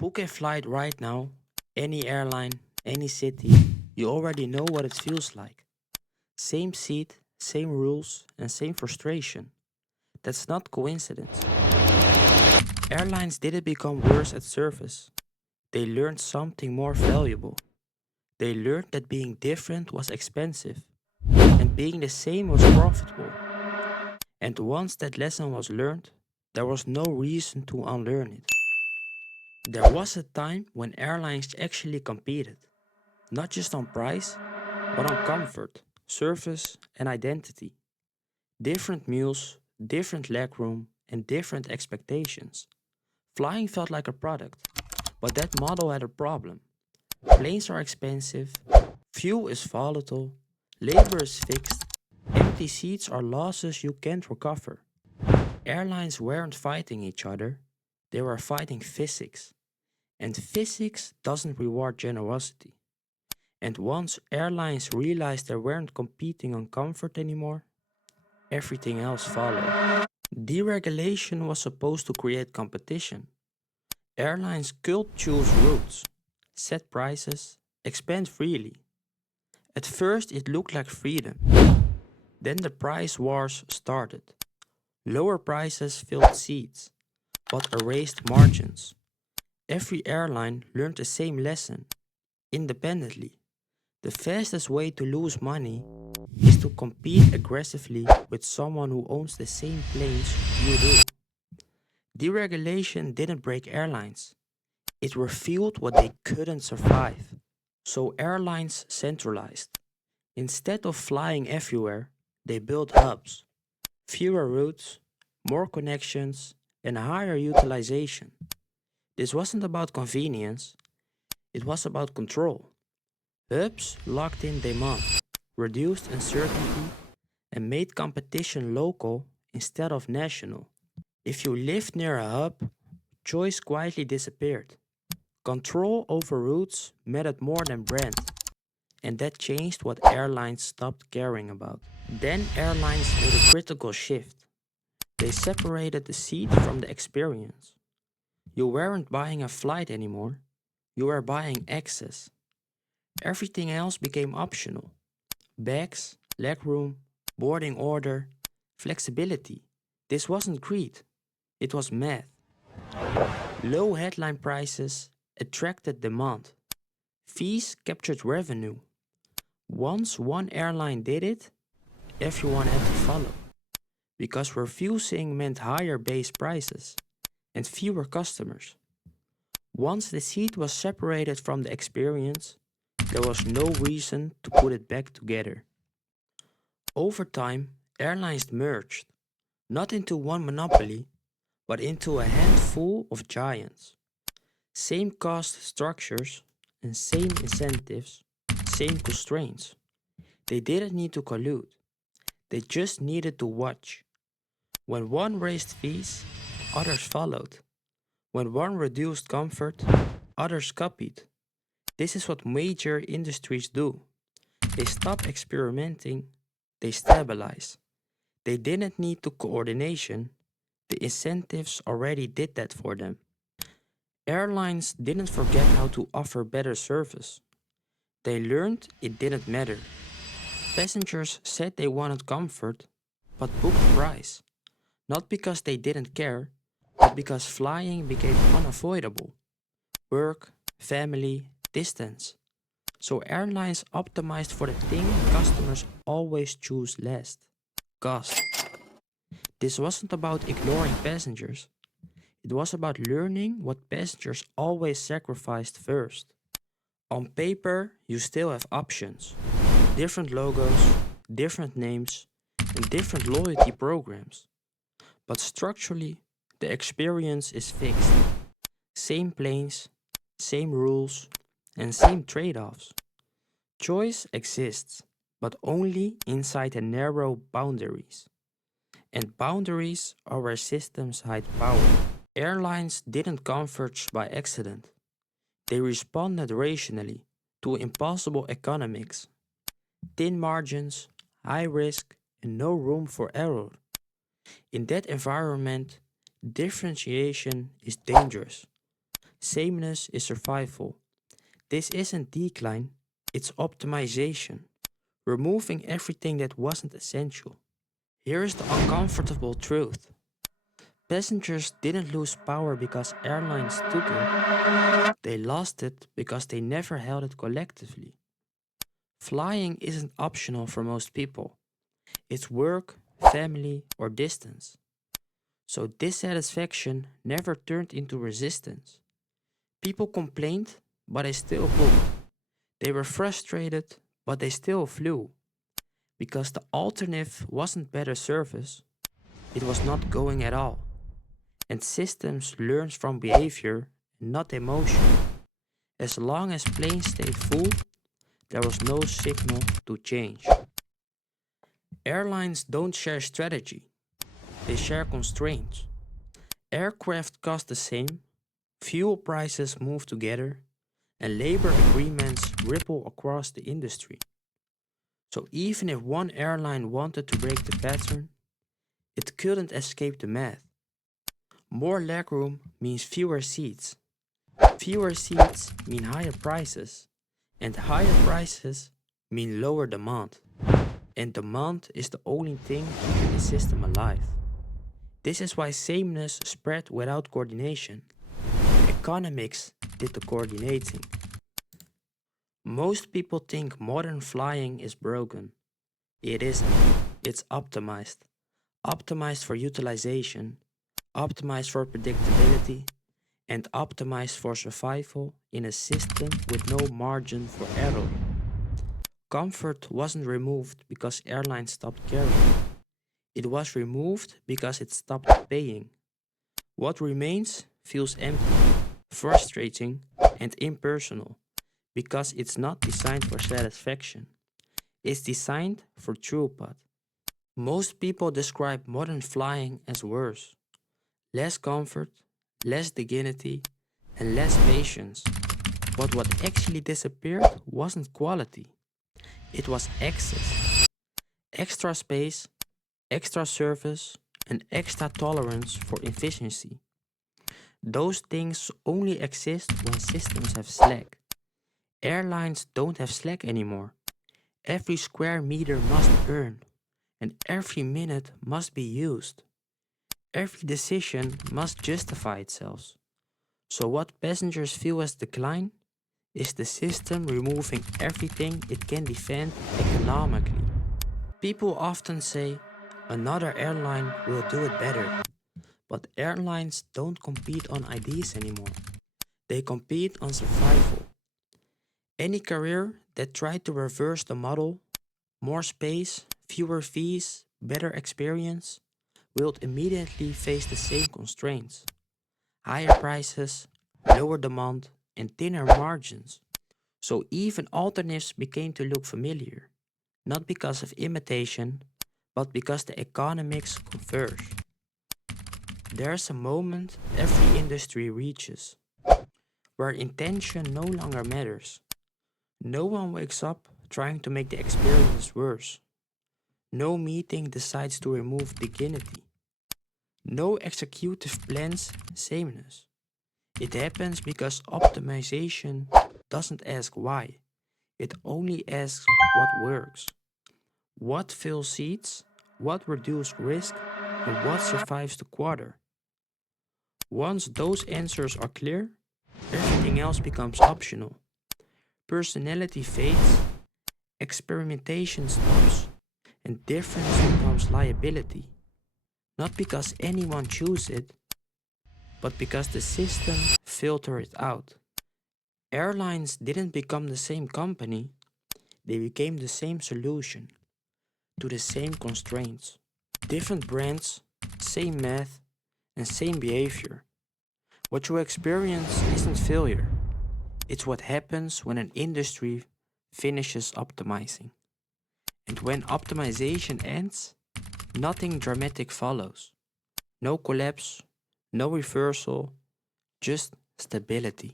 book a flight right now, any airline, any city, you already know what it feels like. Same seat, same rules, and same frustration. That's not coincidence. Airlines didn't become worse at service. They learned something more valuable. They learned that being different was expensive and being the same was profitable. And once that lesson was learned, there was no reason to unlearn it. There was a time when airlines actually competed, not just on price, but on comfort, service, and identity. Different meals, different legroom, and different expectations. Flying felt like a product, but that model had a problem. Planes are expensive, fuel is volatile, labor is fixed, empty seats are losses you can't recover. Airlines weren't fighting each other, they were fighting physics. And physics doesn't reward generosity. And once airlines realized they weren't competing on comfort anymore, everything else followed. Deregulation was supposed to create competition. Airlines could choose routes, set prices, expand freely. At first, it looked like freedom. Then the price wars started. Lower prices filled seats, but erased margins. Every airline learned the same lesson, independently. The fastest way to lose money is to compete aggressively with someone who owns the same planes you do. Deregulation didn't break airlines, it revealed what they couldn't survive. So airlines centralized. Instead of flying everywhere, they built hubs, fewer routes, more connections, and higher utilization. This wasn't about convenience, it was about control. Hubs locked in demand, reduced uncertainty, and made competition local instead of national. If you lived near a hub, choice quietly disappeared. Control over routes mattered more than brand, and that changed what airlines stopped caring about. Then airlines made a critical shift. They separated the seat from the experience. You weren't buying a flight anymore, you were buying access. Everything else became optional. Bags, legroom, boarding order, flexibility. This wasn't greed, it was math. Low headline prices attracted demand. Fees captured revenue. Once one airline did it, everyone had to follow. Because refusing meant higher base prices and fewer customers. Once the seat was separated from the experience, there was no reason to put it back together. Over time, airlines merged, not into one monopoly, but into a handful of giants. Same cost structures and same incentives, same constraints. They didn't need to collude, they just needed to watch. When one raised fees, others followed. When one reduced comfort, others copied. This is what major industries do. They stop experimenting, they stabilize. They didn't need to coordination, the incentives already did that for them. Airlines didn't forget how to offer better service. They learned it didn't matter. Passengers said they wanted comfort, but booked price. Not because they didn't care, but because flying became unavoidable. Work, family, distance. So airlines optimized for the thing customers always choose last: cost. This wasn't about ignoring passengers, it was about learning what passengers always sacrificed first. On paper, you still have options: different logos, different names, and different loyalty programs. But structurally, the experience is fixed. Same planes, same rules, and same trade offs. Choice exists, but only inside the narrow boundaries. And boundaries are where systems hide power. Airlines didn't converge by accident. They responded rationally to impossible economics: thin margins, high risk, and no room for error. In that environment, differentiation is dangerous. Sameness is survival. This isn't decline, it's optimization, removing everything that wasn't essential. Here is the uncomfortable truth. Passengers didn't lose power because airlines took it, they lost it because they never held it collectively. Flying isn't optional for most people, it's work, family, or distance. So dissatisfaction never turned into resistance. People complained, but they still booked. They were frustrated, but they still flew. Because the alternative wasn't better service, it was not going at all. And systems learn from behavior, not emotion. As long as planes stayed full, there was no signal to change. Airlines don't share strategy, they share constraints. Aircraft cost the same, fuel prices move together, and labor agreements ripple across the industry. So even if one airline wanted to break the pattern, it couldn't escape the math. More legroom means fewer seats. Fewer seats mean higher prices. And higher prices mean lower demand. And demand is the only thing keeping the system alive. This is why sameness spread without coordination. Economics did the coordinating. Most people think modern flying is broken. It isn't. It's optimized. Optimized for utilization, optimized for predictability, and optimized for survival in a system with no margin for error. Comfort wasn't removed because airlines stopped caring. It was removed because it stopped paying. What remains feels empty, frustrating, and impersonal because it's not designed for satisfaction. It's designed for throughput. Most people describe modern flying as worse. Less comfort, less dignity, and less patience. But what actually disappeared wasn't quality. It was excess. Extra space, extra service, and extra tolerance for efficiency. Those things only exist when systems have slack. Airlines don't have slack anymore. Every square meter must earn, and every minute must be used. Every decision must justify itself. So what passengers feel as decline is the system removing everything it can defend economically. People often say, another airline will do it better. But airlines don't compete on ideas anymore. They compete on survival. Any career that tried to reverse the model, more space, fewer fees, better experience, will immediately face the same constraints. Higher prices, lower demand, and thinner margins. So even alternatives began to look familiar, not because of imitation, but because the economics converge. There's a moment every industry reaches where intention no longer matters. No one wakes up trying to make the experience worse. No meeting decides to remove dignity. No executive plans sameness. It happens because optimization doesn't ask why. It only asks what works. What fills seats, what reduces risk, and what survives the quarter. Once those answers are clear, everything else becomes optional. Personality fades, experimentation stops, and difference becomes liability. Not because anyone chooses it, but because the system filtered it out. Airlines didn't become the same company, they became the same solution to the same constraints. Different brands, same math, and same behavior. What you experience isn't failure. It's what happens when an industry finishes optimizing. And when optimization ends, nothing dramatic follows. No collapse, no reversal, just stability.